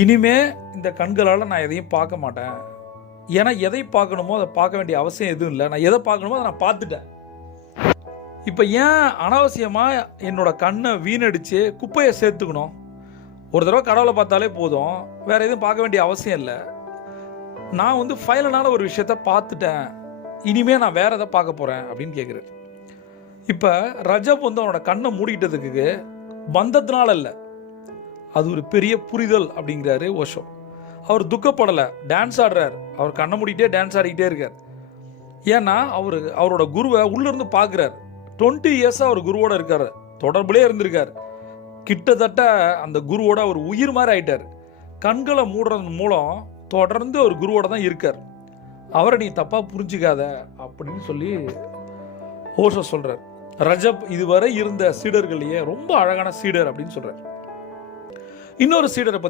இனிமே இந்த கண்களால் நான் எதையும் பார்க்க மாட்டேன். ஏன்னா எதை பார்க்கணுமோ அதை பார்க்க வேண்டிய அவசியம் எதுவும் இல்லை. நான் எதை பார்க்கணுமோ அதை நான் பார்த்துட்டேன். இப்போ ஏன் அனாவசியமாக என்னோட கண்ணை வீணடித்து குப்பையை சேர்த்துக்கணும்? ஒரு தடவை கடவுளை பார்த்தாலே போதும், வேறு எதுவும் பார்க்க வேண்டிய அவசியம் இல்லை. நான் ஃபைனலான ஒரு விஷயத்த பார்த்துட்டேன், இனிமேல் நான் வேறு எதை பார்க்க போகிறேன் அப்படின்னு கேட்குறாரு. இப்போ ரஜப் அவனோட கண்ணை மூடிக்கிட்டதுக்கு பந்தத்தினால இல்லை, அது ஒரு பெரிய புரிதல் அப்படிங்கிறாரு ஓஷோ. அவர் துக்கப்படலை, டான்ஸ் ஆடுறார். அவர் கண்ணை மூடிட்டே டான்ஸ் ஆடிக்கிட்டே இருக்கார். ஏன்னா அவரோட குருவை உள்ளேருந்து பார்க்குறார். 20 இயர்ஸாக அவர் குருவோட இருக்கார், தொடர்புலேயே இருந்திருக்கார். கிட்டத்தட்ட அந்த குருவோட அவர் உயிர் மாதிரி ஆயிட்டார். கண்களை மூடுறது மூலம் தொடர்ந்து ஒரு குருவோட தான் இருக்கார். அவரை நீ தப்பாக புரிஞ்சிக்காத அப்படின்னு சொல்லி ஓஷோ சொல்கிறார். ரஜப் இதுவரை இருந்த சீடர்களையே ரொம்ப அழகான சீடர் அப்படின்னு சொல்கிறார். இன்னொரு சீடரை பற்றி